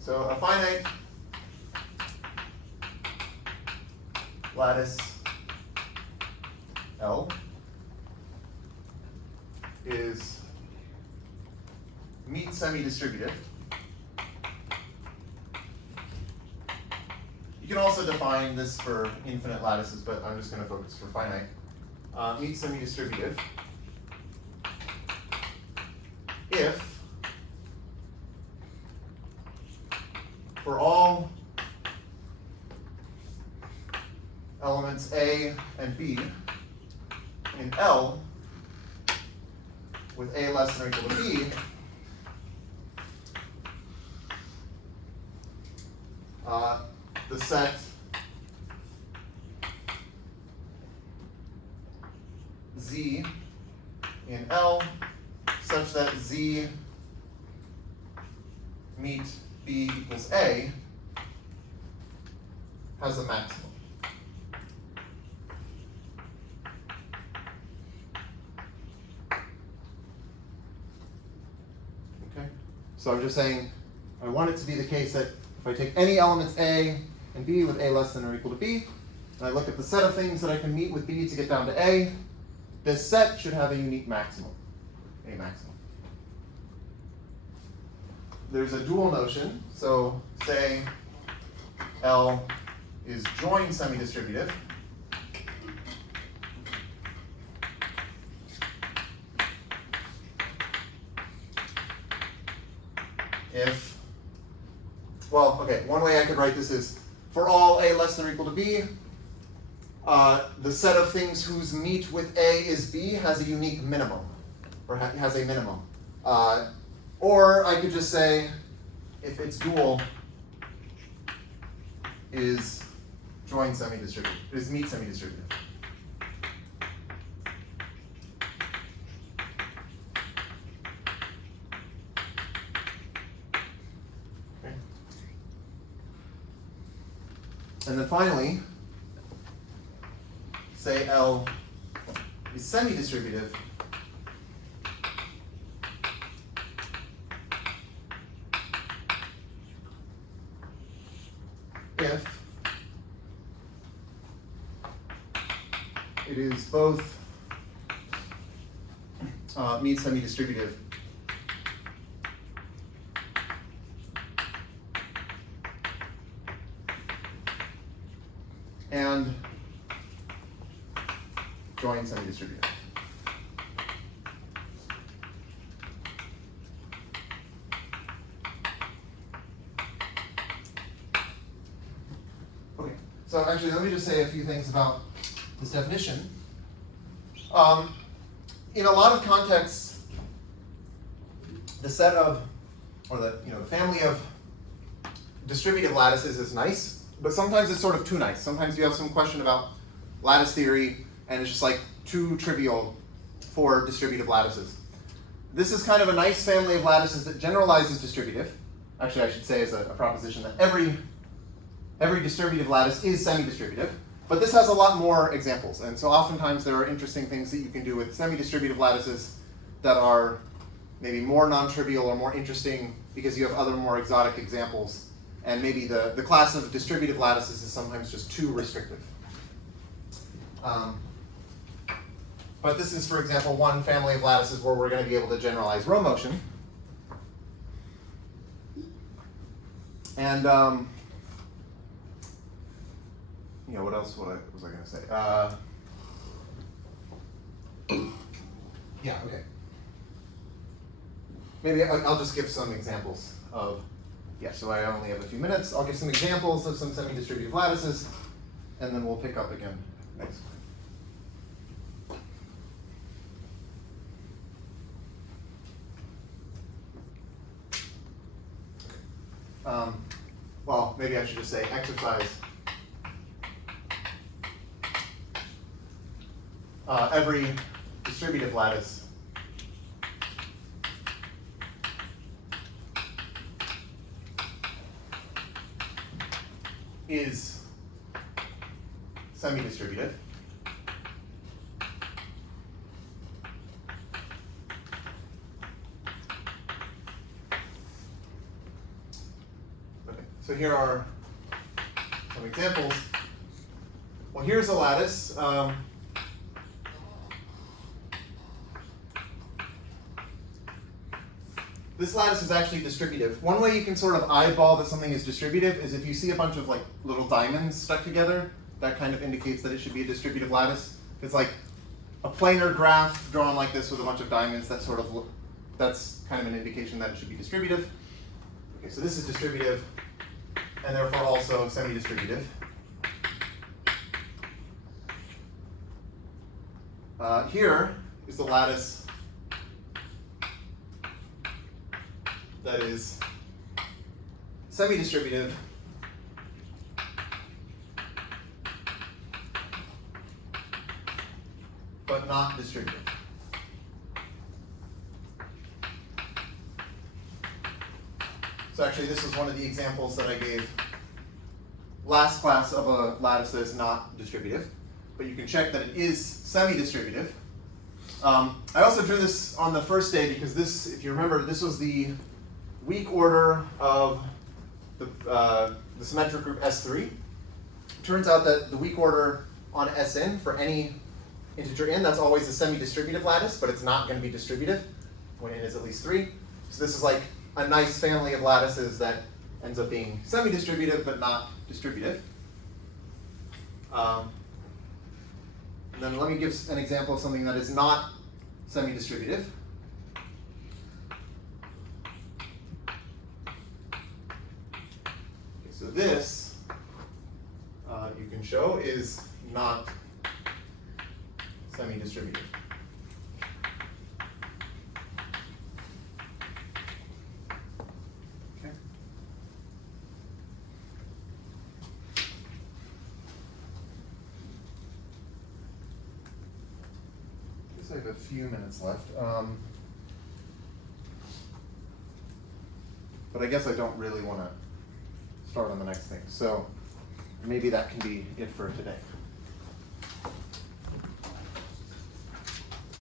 So a finite lattice L is meet semi-distributive. You can also define this for infinite lattices, but I'm just going to focus for finite. Meet semi-distributive if for all elements A and B in L with A less than or equal to B, the set Z in L such that Z meet B equals A has a maximum. Okay? So I'm just saying I want it to be the case that if I take any elements A and B with A less than or equal to B, and I look at the set of things that I can meet with B to get down to A, this set should have a unique maximum, A maximum. There's a dual notion, so say L is joined semi-distributive. If, well, okay, one way I could write this is for all A less than or equal to B, the set of things whose meet with A is B has a unique minimum, or has a minimum. Or I could just say, if its dual is join semi-distributive, is meet semi-distributive. Okay. And then finally, say L is semi-distributive if it is both meet semi-distributive and join semi-distributive. Okay, so actually let me just say a few things about this definition. In a lot of contexts, the set of, or the family of distributive lattices is nice, but sometimes it's sort of too nice. Sometimes you have some question about lattice theory, and it's just like too trivial for distributive lattices. This is kind of a nice family of lattices that generalizes distributive. Actually, I should say as a proposition that every distributive lattice is semi-distributive, but this has a lot more examples, and so oftentimes there are interesting things that you can do with semi-distributive lattices that are maybe more non-trivial or more interesting because you have other more exotic examples, and maybe the class of distributive lattices is sometimes just too restrictive. But this is, for example, one family of lattices where we're going to be able to generalize Rowmotion. And what else was I going to say? Yeah, okay. Maybe I'll just give some examples of, so I only have a few minutes. I'll give some examples of some semi-distributive lattices, and then we'll pick up again next time. Well, maybe I should just say exercise. Every distributive lattice is semi-distributive. Okay, so here are some examples. Well, here's a lattice. This lattice is actually distributive. One way you can sort of eyeball that something is distributive is if you see a bunch of like little diamonds stuck together, that kind of indicates that it should be a distributive lattice. It's like a planar graph drawn like this with a bunch of diamonds. That's kind of an indication that it should be distributive. Okay, so this is distributive, and therefore also semi-distributive. Here is the lattice that is semi-distributive but not distributive. So actually this is one of the examples that I gave last class of a lattice that is not distributive, but you can check that it is semi-distributive. I also drew this on the first day because this, if you remember, this was the weak order of the symmetric group S3. Turns out that the weak order on Sn for any integer n, that's always a semi-distributive lattice, but it's not going to be distributive when n is at least 3. So this is like a nice family of lattices that ends up being semi-distributive but not distributive. And then let me give an example of something that is not semi-distributive. Okay, so this, you can show, is not semi-distributive. guess I have a few minutes left. But I guess I don't really want to start on the next thing. So maybe that can be it for today.